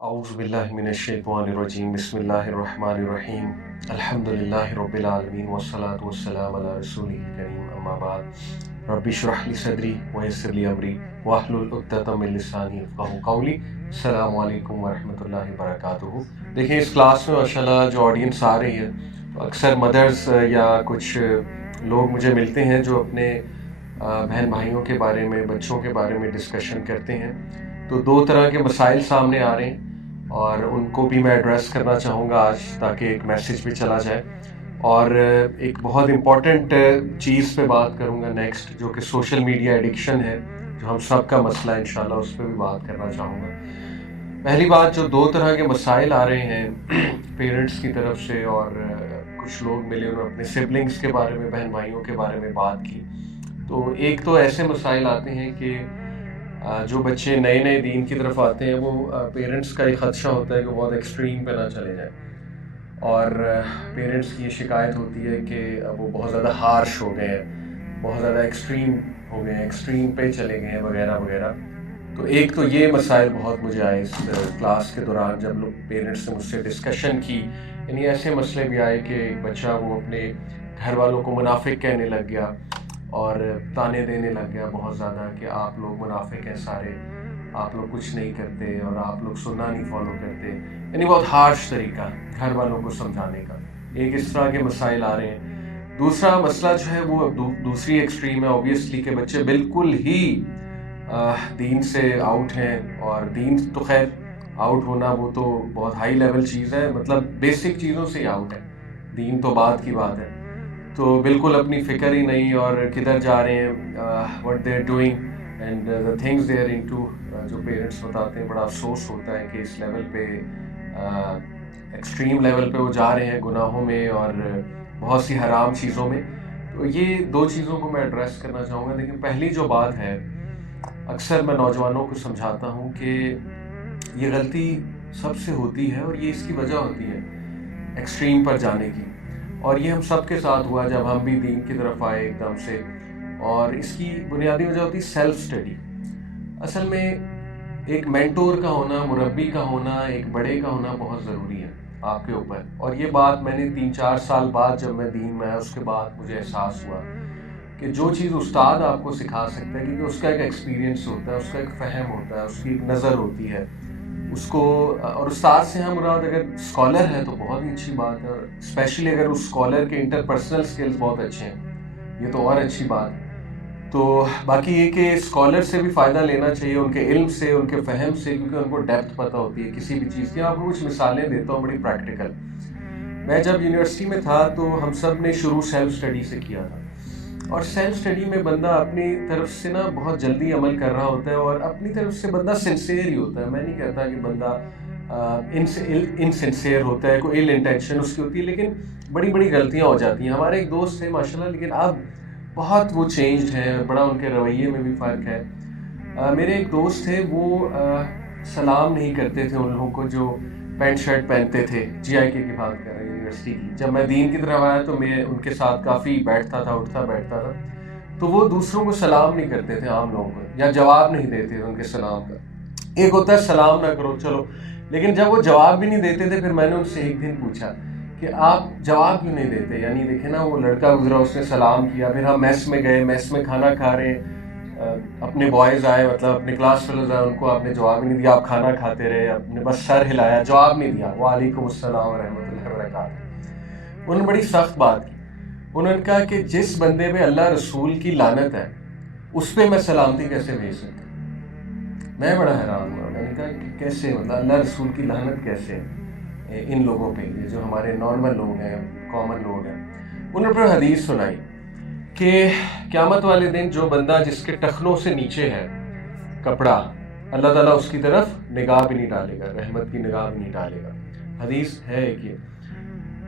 أعوذ بالله من الشيطان الرجيم بسم الله الرحمن الرحيم الحمد لله رب العالمين والصلاة والسلام على رسوله الكريم أما بعد رب اشرح لي صدري ويسر لي أمري واحلل عقدة من لساني يفقهوا قولي السلام علیکم ورحمۃ اللہ وبرکاتہ۔ دیکھیں اس کلاس میں ماشاءاللہ جو آڈینس آ رہی ہے تو اکثر مدرز یا کچھ لوگ مجھے ملتے ہیں جو اپنے بہن بھائیوں کے بارے میں بچوں کے بارے میں ڈسکشن کرتے ہیں، تو دو طرح کے مسائل سامنے آ رہے ہیں اور ان کو بھی میں ایڈریس کرنا چاہوں گا آج، تاکہ ایک میسیج بھی چلا جائے۔ اور ایک بہت امپورٹنٹ چیز پہ بات کروں گا نیکسٹ، جو کہ سوشل میڈیا ایڈکشن ہے، جو ہم سب کا مسئلہ ہے انشاءاللہ، اس پہ بھی بات کرنا چاہوں گا۔ پہلی بات، جو دو طرح کے مسائل آ رہے ہیں پیرنٹس کی طرف سے، اور کچھ لوگ ملے انہوں نے اپنے سبلنگس کے بارے میں، بہن بھائیوں کے بارے میں بات کی۔ تو ایک تو ایسے مسائل آتے ہیں کہ جو بچے نئے نئے دین کی طرف آتے ہیں، وہ پیرنٹس کا ایک خدشہ ہوتا ہے کہ بہت ایکسٹریم پہ نہ چلے جائیں، اور پیرنٹس کی یہ شکایت ہوتی ہے کہ وہ بہت زیادہ ہارش ہو گئے ہیں، بہت زیادہ ایکسٹریم ہو گئے ہیں، ایکسٹریم پہ چلے گئے ہیں وغیرہ وغیرہ۔ تو ایک تو یہ مسائل بہت مجھے آئے اس کلاس کے دوران، جب لوگ پیرنٹس نے مجھ سے ڈسکشن کی، یعنی ایسے مسئلے بھی آئے کہ ایک بچہ وہ اپنے گھر والوں کو منافق کہنے لگ گیا اور تانے دینے لگ گیا بہت زیادہ کہ آپ لوگ منافق ہیں سارے، آپ لوگ کچھ نہیں کرتے اور آپ لوگ سننا نہیں فالو کرتے، یعنی بہت ہارش طریقہ گھر والوں کو سمجھانے کا۔ ایک اس طرح کے مسائل آ رہے ہیں۔ دوسرا مسئلہ جو ہے وہ دوسری ایکسٹریم ہے، اوبیسلی، کہ بچے بالکل ہی دین سے آؤٹ ہیں، اور دین تو خیر آؤٹ ہونا وہ تو بہت ہائی لیول چیز ہے، مطلب بیسک چیزوں سے ہی آؤٹ ہے، دین تو بعد کی بات ہے۔ تو بالکل اپنی فکر ہی نہیں، اور کدھر جا رہے ہیں، what they are doing and the things they are into، جو پیرنٹس بتاتے ہیں بڑا افسوس ہوتا ہے کہ اس لیول پہ، ایکسٹریم لیول پہ وہ جا رہے ہیں گناہوں میں اور بہت سی حرام چیزوں میں۔ تو یہ دو چیزوں کو میں ایڈریس کرنا چاہوں گا۔ لیکن پہلی جو بات ہے، اکثر میں نوجوانوں کو سمجھاتا ہوں کہ یہ غلطی سب سے ہوتی ہے، اور یہ اس کی وجہ ہوتی ہے ایکسٹریم پر جانے کی، اور یہ ہم سب کے ساتھ ہوا جب ہم بھی دین کی طرف آئے ایک دم سے، اور اس کی بنیادی وجہ ہوتی ہے سیلف اسٹڈی۔ اصل میں ایک مینٹور کا ہونا، مربی کا ہونا، ایک بڑے کا ہونا بہت ضروری ہے آپ کے اوپر، اور یہ بات میں نے 3-4 سال بعد جب میں دین میں آیا اس کے بعد مجھے احساس ہوا کہ جو چیز استاد آپ کو سکھا سکتا ہے، کیونکہ اس کا ایک ایکسپیرینس ہوتا ہے، اس کا ایک فہم ہوتا ہے، اس کی ایک نظر ہوتی ہے اس کو، اور استاد سے ہم مراد اگر اسکالر ہے تو بہت ہی اچھی بات ہے، اور اسپیشلی اگر اس اسکالر کے انٹرپرسنل اسکلز بہت اچھے ہیں، یہ تو اور اچھی بات ہے۔ تو باقی یہ کہ اسکالر سے بھی فائدہ لینا چاہیے، ان کے علم سے، ان کے فہم سے، کیونکہ ان کو ڈیپتھ پتہ ہوتی ہے کسی بھی چیز کی۔ آپ کو کچھ مثالیں دیتا ہوں بڑی پریکٹیکل۔ میں جب یونیورسٹی میں تھا تو ہم سب نے شروع سیلف اسٹڈی سے کیا تھا، اور سیلف اسٹڈی میں بندہ اپنی طرف سے نا بہت جلدی عمل کر رہا ہوتا ہے، اور اپنی طرف سے بندہ سنسیئر ہی ہوتا ہے۔ میں نہیں کہتا کہ بندہ انسنسیئر ہوتا ہے، کوئی ایل انٹینشن اس کی ہوتی ہے، لیکن بڑی بڑی غلطیاں ہو جاتی ہیں۔ ہمارے ایک دوست تھے ماشاءاللہ، لیکن اب بہت وہ چینجڈ ہیں، بڑا ان کے رویے میں بھی فرق ہے۔ میرے ایک دوست تھے، وہ سلام نہیں کرتے تھے ان لوگوں کو جو پینٹ شرٹ پہنتے تھے، جی آئی کے کی بات کر رہے ہیں، یونیورسٹی کی۔ جب میں دین کی طرف آیا تو میں ان کے ساتھ کافی بیٹھتا تھا، اٹھتا بیٹھتا تھا، تو وہ دوسروں کو سلام نہیں کرتے تھے عام لوگوں کو، یا جواب نہیں دیتے تھے ان کے سلام کا۔ ایک ہوتا ہے سلام نہ کرو چلو، لیکن جب وہ جواب بھی نہیں دیتے تھے، پھر میں نے ان سے ایک دن پوچھا کہ آپ جواب کیوں نہیں دیتے؟ یعنی دیکھیں نا، وہ لڑکا گزرا، اس نے سلام کیا، پھر ہم میس میں گئے، میس میں کھانا کھا رہے ہیں، اپنے بوائز آئے، مطلب اپنے کلاس فیلوز آئے، ان کو آپ نے جواب ہی نہیں دیا، آپ کھانا کھاتے رہے، آپ نے بس سر ہلایا، جواب نہیں دیا، وعلیکم السلام ورحمۃ اللہ وبرکاتہ۔ انہوں نے بڑی سخت بات کی، انہوں نے کہا کہ جس بندے پہ اللہ رسول کی لعنت ہے اس پہ میں سلامتی کیسے بھیج سکتا ہوں؟ میں بڑا حیران ہوا، میں نے کہا کہ کیسے، مطلب اللہ رسول کی لعنت کیسے ان لوگوں پہ، یہ جو ہمارے نارمل لوگ ہیں، کامن لوگ ہیں۔ انہوں نے پھر حدیث سنائی کہ قیامت والے دن جو بندہ جس کے ٹخنوں سے نیچے ہے کپڑا، اللہ تعالیٰ اس کی طرف نگاہ بھی نہیں ڈالے گا، رحمت کی نگاہ بھی نہیں ڈالے گا۔ حدیث ہے کہ،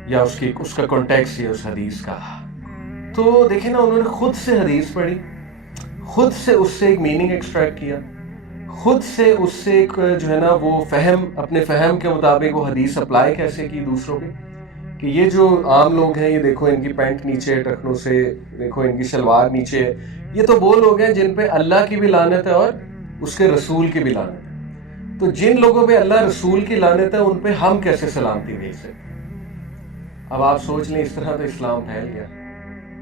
یا اس کا کانٹیکس ہے اس حدیث کا۔ تو دیکھیں نا، انہوں نے خود سے حدیث پڑھی، خود سے اس سے ایک میننگ ایکسٹریکٹ کیا، خود سے اس سے ایک جو ہے نا وہ فہم، اپنے فہم کے مطابق وہ حدیث اپلائی کیسے کی دوسروں پہ، کہ یہ جو عام لوگ ہیں، یہ دیکھو ان کی پینٹ نیچے ٹخنوں سے، دیکھو ان کی شلوار نیچے ہے، یہ تو وہ لوگ ہیں جن پہ اللہ کی بھی لعنت ہے اور اس کے رسول کی بھی لعنت ہے۔ تو جن لوگوں پہ اللہ رسول کی لعنت ہے ان پہ ہم کیسے سلامتی بھیج سکتے؟ اب آپ سوچ لیں، اس طرح تو اسلام پھیل گیا.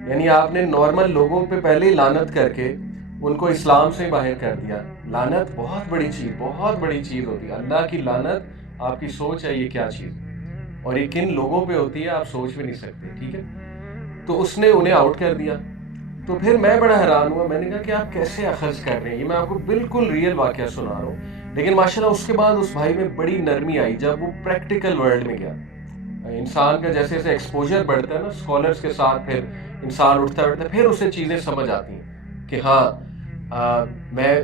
یعنی آپ نے نارمل لوگوں پہ پہلے ہی لعنت کر کے ان کو اسلام سے باہر کر دیا. لعنت بہت بڑی چیز ہوتی ہے. اللہ کی لعنت آپ کی سوچ ہے یہ کیا چیز، اور یہ کن لوگوں پہ ہوتی ہے آپ سوچ بھی نہیں سکتے. ٹھیک ہے، تو اس نے انہیں آؤٹ کر دیا. تو پھر میں بڑا حیران ہوا. میں نے کہا کہ آپ کیسے اخذ کر رہے ہیں؟ یہ میں آپ کو بالکل ریئل واقعہ سنا رہا ہوں. لیکن ماشاءاللہ اس کے بعد اس بھائی میں بڑی نرمی آئی جب وہ پریکٹیکل ورلڈ میں گیا. انسان کا جیسے جیسے ایکسپوجر بڑھتا ہے نا اسکالرس کے ساتھ، پھر انسان اٹھتا ہے پھر اسے چیزیں سمجھ آتی ہیں کہ ہاں میں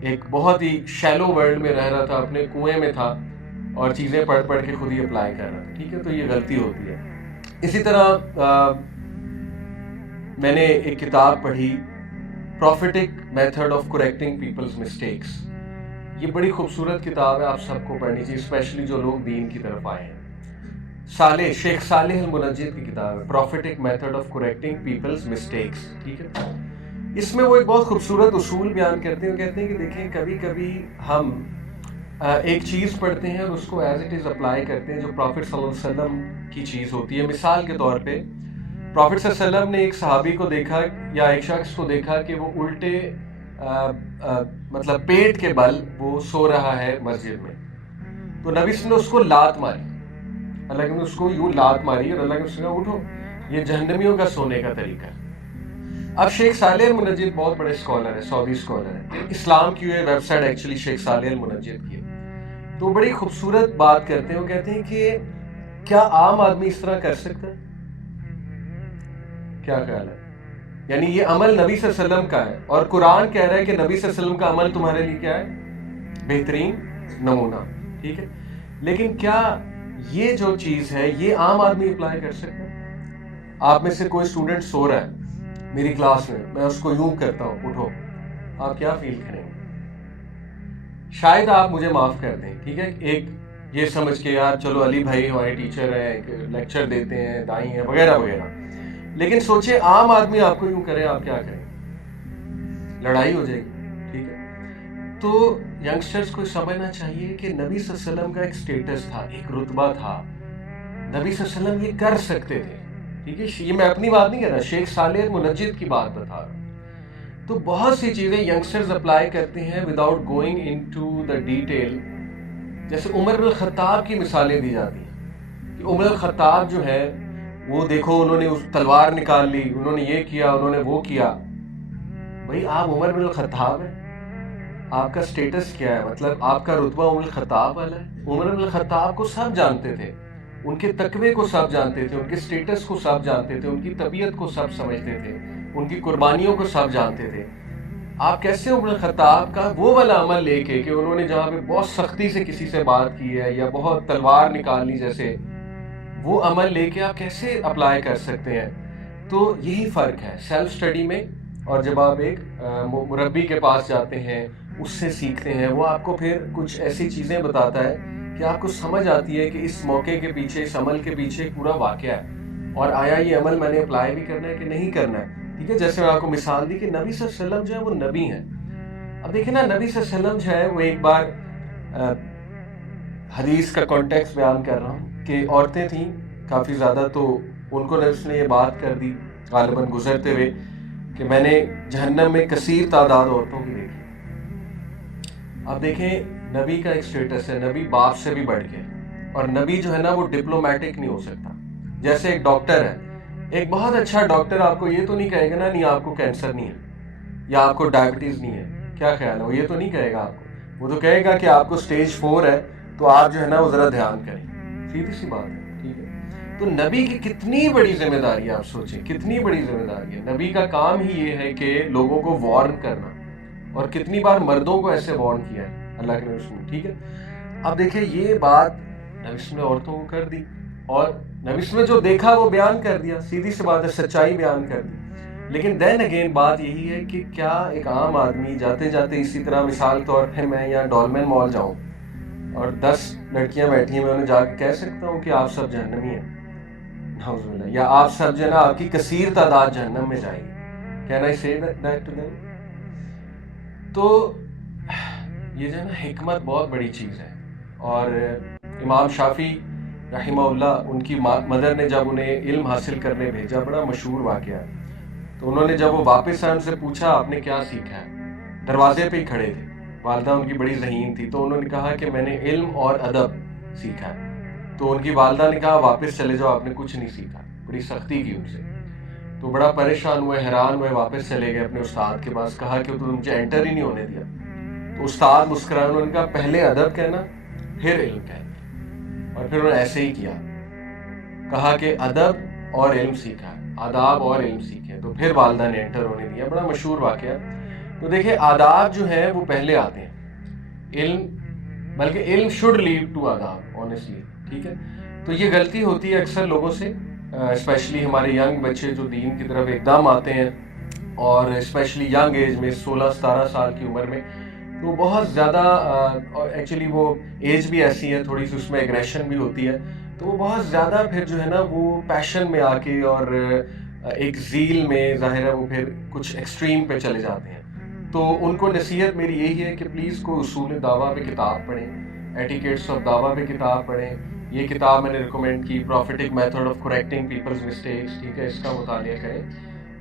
ایک بہت ہی شیلو ورلڈ میں رہ رہا تھا، اپنے کنویں میں تھا اور چیزیں پڑھ کے خود ہی اپلائی کر رہا تھا. ٹھیک ہے، تو یہ غلطی ہوتی ہے. اسی طرح میں نے ایک کتاب پڑھی، prophetic method of correcting people's mistakes. یہ بڑی خوبصورت کتاب ہے، آپ سب کو پڑھنی چاہیے، اسپیشلی جو لوگ دین کی طرف آئے ہیں. شیخ صالح المنجد کی کتاب ہے، prophetic method of correcting people's mistakes. ٹھیک ہے، اس میں وہ ایک بہت خوبصورت اصول بیان کرتے ہیں. کہتے ہیں کہ دیکھیں کبھی کبھی ہم ایک چیز پڑھتے ہیں اور اس کو ایز اٹ از اپلائی کرتے ہیں جو پروفٹ صلی اللہ علیہ وسلم کی چیز ہوتی ہے. مثال کے طور پہ پروفٹ صلی اللہ علیہ وسلم نے ایک صحابی کو دیکھا یا ایک شخص کو دیکھا کہ وہ الٹے مطلب پیٹ کے بل وہ سو رہا ہے مسجد میں. تو نبی صلی اللہ علیہ وسلم نے اس کو لات ماری. اللہ نے اس کو یوں لات ماری اور اللہ نے اس نے کہا اٹھو، یہ جہنمیوں کا سونے کا طریقہ ہے. اب شیخ صالح المنجد بہت بڑے اسکالر ہیں، سعودی اسکالر ہیں. اسلام کی یہ ویب سائٹ ایکچولی شیخ صالح المنجد کی ہے. تو بڑی خوبصورت بات کرتے ہیں. وہ کہتے ہیں کہ کیا عام آدمی اس طرح کر سکتا ہے؟ کیا خیال ہے؟ یعنی یہ عمل نبی صلی اللہ علیہ وسلم کا ہے اور قرآن کہہ رہا ہے کہ نبی صلی اللہ علیہ وسلم کا عمل تمہارے لیے کیا ہے؟ بہترین نمونہ. ٹھیک ہے، لیکن کیا یہ جو چیز ہے یہ عام آدمی اپلائی کر سکتا ہے؟ آپ میں سے کوئی اسٹوڈنٹ سو رہا ہے میری کلاس میں اس کو یوں کرتا ہوں اٹھو، آپ کیا فیل کریں گے؟ شاید آپ مجھے معاف کر دیں. ٹھیک ہے، ایک یہ سمجھ کے یار چلو علی بھائی ہمارے ٹیچر ہیں، لیکچر دیتے ہیں، دائی ہیں وغیرہ وغیرہ. لیکن سوچے عام آدمی آپ کو یوں کرے، آپ کیا کریں؟ لڑائی ہو جائے گی. ٹھیک ہے، تو ینگسٹرز کو سمجھنا چاہیے کہ نبی صلی اللہ علیہ وسلم کا ایک سٹیٹس تھا، ایک رتبہ تھا. نبی صلی اللہ علیہ وسلم یہ کر سکتے تھے. ٹھیک ہے، یہ میں اپنی بات نہیں کر رہا، شیخ صالح المنجد کی بات بتا رہا ہوں. تو بہت سی چیزیں ینگسٹرز اپلائی کرتے ہیں without going into the detail. جیسے عمر بن الخطاب کی مثالیں دی جاتی ہیں کہ عمر الخطاب جو ہے وہ دیکھو انہوں نے اس تلوار نکال لی، انہوں نے یہ کیا، انہوں نے وہ کیا. بھائی آپ عمر بن الخطاب ہیں، آپ کا سٹیٹس کیا ہے؟ مطلب آپ کا رتبہ عمر الخطاب والا ہے. عمر بن الخطاب کو سب جانتے تھے، ان کے تقوی کو سب جانتے تھے، ان کے سٹیٹس کو سب جانتے تھے، ان کی طبیعت کو سب سمجھتے تھے، ان کی قربانیوں کو سب جانتے تھے. آپ کیسے عمر الخطاب کا وہ والا عمل لے کے کہ انہوں نے جہاں پہ بہت سختی سے کسی سے بات کی ہے یا بہت تلوار نکال لی جیسے، وہ عمل لے کے آپ کیسے اپلائی کر سکتے ہیں؟ تو یہی فرق ہے سیلف اسٹڈی میں اور جب آپ ایک مربی کے پاس جاتے ہیں، اس سے سیکھتے ہیں. وہ آپ کو پھر کچھ ایسی چیزیں بتاتا ہے کہ آپ کو سمجھ آتی ہے کہ اس موقع کے پیچھے، اس عمل کے پیچھے ایک پورا واقعہ ہے اور آیا یہ عمل میں نے اپلائی بھی کرنا ہے کہ نہیں کرنا ہے. ٹھیک ہے، جیسے میں آپ کو مثال دی کہ نبی صلی اللہ علیہ وسلم جو ہے وہ نبی ہیں. اب دیکھیں نا، نبی صلی اللہ علیہ وسلم جو ہے وہ ایک بار حدیث کا کانٹیکس بیان کر رہا ہوں کہ عورتیں تھیں کافی زیادہ، تو ان کو نبی نے یہ بات کر دی غالباً گزرتے ہوئے کہ میں نے جہنم میں کثیر تعداد عورتوں کی دیکھی. اب دیکھیں نبی کا ایک سٹیٹس ہے، نبی باپ سے بھی بڑھ کے، اور نبی جو ہے نا وہ ڈپلومیٹک نہیں ہو سکتا. جیسے ایک ڈاکٹر ہے، ایک بہت اچھا ڈاکٹر آپ کو یہ تو نہیں کہے گا نا نہیں آپ کو کینسر نہیں ہے یا آپ کو ڈائبٹیز نہیں ہے. کیا خیال ہے؟ وہ یہ تو نہیں کہے گا آپ کو، وہ تو کہے گا کہ آپ کو سٹیج 4 ہے تو آپ جو ہے نا وہ ذرا دھیان کریں. سیدھی سی بات ہے. ٹھیک ہے، تو نبی کی کتنی بڑی ذمہ داری ہے، آپ سوچیں کتنی بڑی ذمہ داری ہے. نبی کا کام ہی یہ ہے کہ لوگوں کو وارن کرنا، اور کتنی بار مردوں کو ایسے وارن کیا ہے اللہ کے رسول. ٹھیک ہے، اب دیکھیں یہ بات نبی نے عورتوں کو کر دی اور نبی نے جو دیکھا وہ بیان کر دیا. سیدھی سی بات ہے، سچائی بیان کر دی. لیکن دین اگین بات یہی ہے کہ کیا ایک عام آدمی جاتے جاتے اسی طرح مثال طور پہ میں یہاں ڈولمن مال جاؤں اور 10 لڑکیاں بیٹھی ہیں، میں انہیں جا کے کہہ سکتا ہوں کہ آپ سب جہنمی ہیں؟ نعوذ باللہ. یا آپ سب جو ہے نا آپ کی کثیر تعداد جہنم میں جائے گی. کین آئی سے دیٹ ٹو دیم؟ تو یہ جو ہے نا حکمت بہت بڑی چیز ہے. اور امام شافعی رحمہ اللہ، ان کی مدر نے جب انہیں علم حاصل کرنے بھیجا، بڑا مشہور واقعہ، تو انہوں نے جب وہ واپس آئے ان سے پوچھا آپ نے کیا سیکھا ہے. دروازے پہ ہی کھڑے تھے، والدہ ان کی بڑی ذہین تھی، تو انہوں نے کہا کہ میں نے علم اور ادب سیکھا ہے. تو ان کی والدہ نے کہا واپس چلے جاؤ، آپ نے کچھ نہیں سیکھا. بڑی سختی کی ان سے. تو بڑا پریشان ہوئے، حیران ہوئے، واپس چلے گئے اپنے استاد کے پاس. کہا کہ تو مجھے انٹر ہی نہیں ہونے دیا. تو استاد مسکرائے، انہوں نے کہا پہلے ادب کہنا پھر علم کہنا. اور پھر انہوں نے ایسے ہی کیا، کہا کہ ادب اور علم سیکھا، آداب اور علم سیکھے. تو پھر والدہ نے انٹر ہونے دیا. بڑا مشہور واقعہ. تو دیکھیں آداب جو ہیں وہ پہلے آتے ہیں، علم، بلکہ علم شوڈ لیڈ ٹو آداب آنیسٹلی. ٹھیک ہے. تو یہ غلطی ہوتی ہے اکثر لوگوں سے، اسپیشلی ہمارے ینگ بچے جو دین کی طرف ایک دم آتے ہیں، اور اسپیشلی ینگ ایج میں 16-17 سال کی عمر میں، تو بہت زیادہ ایکچولی وہ ایج بھی ایسی ہے، تھوڑی سی اس میں ایگریشن بھی ہوتی ہے. تو وہ بہت زیادہ پھر جو ہے نا وہ پیشن میں آ کے اور ایک ذیل میں ظاہر ہے وہ پھر کچھ ایکسٹریم پہ چلے جاتے ہیں. تو ان کو نصیحت میری یہی ہے کہ پلیز کوئی اصول دعویٰ پہ کتاب پڑھیں، ایٹیکیٹس آف دعویٰ پہ کتاب پڑھیں. یہ کتاب میں نے ریکمینڈ کی، prophetic method of correcting people's mistakes. ٹھیک ہے، اس کا مطالعہ کریں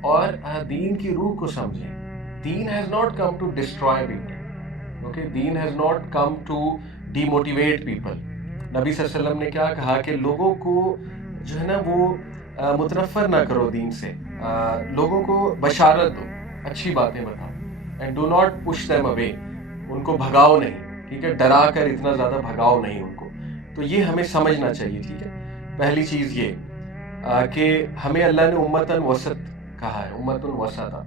اور دین کی روح کو سمجھیں. دین has not come to destroy people. Okay, دین has not come to demotivate people. نبی صلی اللہ علیہ وسلم نے کیا کہا کہ لوگوں کو جو ہے نا وہ متنفر نہ کرو دین سے، لوگوں کو بشارت دو، اچھی باتیں بتاؤ. And do not push them away, ان کو بھگاؤ نہیں. ٹھیک ہے، ڈرا کر اتنا زیادہ بھگاؤ نہیں ان کو. تو یہ ہمیں سمجھنا چاہیے. ٹھیک ہے، پہلی چیز یہ کہ ہمیں اللہ نے امتاً وسط کہا ہے، امتاً وسطا،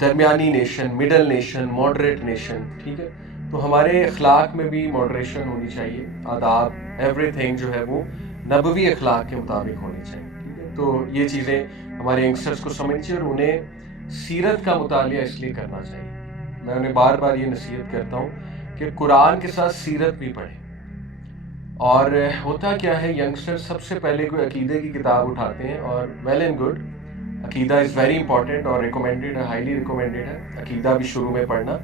درمیانی nation, middle nation, moderate nation. ٹھیک ہے. تو ہمارے اخلاق میں بھی ماڈریشن ہونی چاہیے، آداب، ایوری تھنگ جو ہے وہ نبوی اخلاق کے مطابق ہونی چاہیے. ٹھیک ہے. تو یہ چیزیں ہمارے ینگسٹرس کو سمجھنی چاہیے، اور انہیں سیرت کا مطالعہ اس لیے کرنا چاہیے. میں انہیں بار بار یہ نصیحت کرتا ہوں کہ قرآن کے ساتھ سیرت بھی پڑھیں. اور ہوتا کیا ہے، ینگسٹر سب سے پہلے کوئی عقیدے کی کتاب اٹھاتے ہیں، اور ویل اینڈ گڈ، عقیدہ از ویری امپورٹنٹ اور ریکمینڈیڈ ہے، ہائیلی ریکمینڈیڈ ہے عقیدہ بھی شروع میں پڑھنا.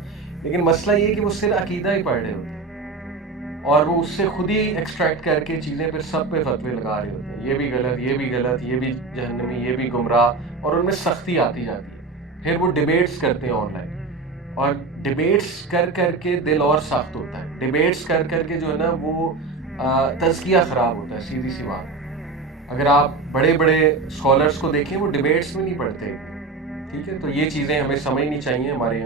لیکن مسئلہ یہ ہے کہ وہ صرف عقیدہ ہی پڑھ رہے ہوتے ہیں، اور وہ اس سے خود ہی ایکسٹریکٹ کر کے چیزیں پھر سب پہ فتوے لگا رہے ہوتے ہیں، یہ بھی غلط، یہ بھی غلط، یہ بھی جہنمی، یہ بھی گمراہ، اور ان میں سختی آتی جاتی ہے. پھر وہ ڈیبیٹس کرتے ہیں آن لائن، اور ڈیبیٹس کر کر کے دل اور سخت ہوتا ہے. ڈیبیٹس کر کر کے جو ہے نا وہ تزکیہ خراب ہوتا ہے. سیدھی سی بات، اگر آپ بڑے بڑے اسکالرس کو دیکھیں وہ ڈیبیٹس میں نہیں پڑھتے. ٹھیک ہے. تو یہ چیزیں ہمیں سمجھنی چاہیے. ہمارے